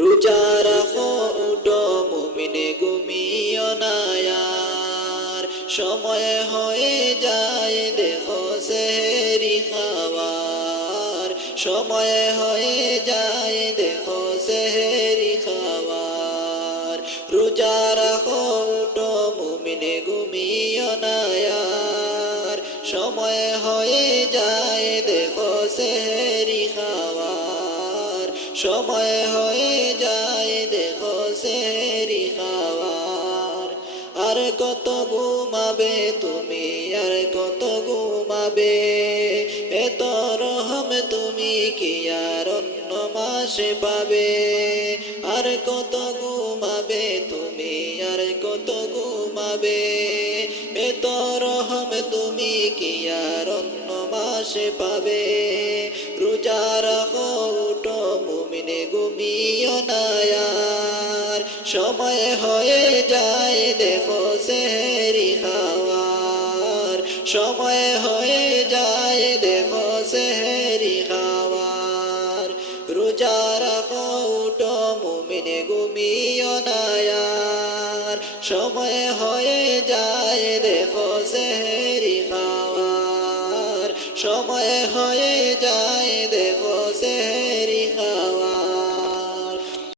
রোজা রাখো উঠো মুমিনে ঘুমিও না আর, সময় হয়ে যায় দেখো সেহরি খাওয়ার, সময় হয়ে যায় দেখো সেহরি খাওয়ার। রোজা রাখো উঠো মুমিনে ঘুমিও না আর, সময় হয়ে যায় দেখো সেহরি খাওয়ার, সময় হয়ে যায় দেখো সেহরি খাওয়ার। আর কত ঘুমাবে তুমি, আর কত ঘুমাবে, এত রহম তুমি কি আর অন্য মাসে পাবে। আর কত ঘুমাবে তুমি, আর কত ঘুমাবে, এত রহম তুমি কি আর অন্য মাসে পাবে। রোজা রাখো উঠো মুমিনে ঘুমিও না আর, সময় হয়ে যায় দেখো সেহরি খাওয়ার, সময় হয়ে যায় দেখো সেহরি খাওয়ার। রোজা রাখো উঠো মুমিনে ঘুমিও না আর, সময় হয়ে যায় দেখো সেহরি খাওয়ার, সময় হয়ে যায় দেখো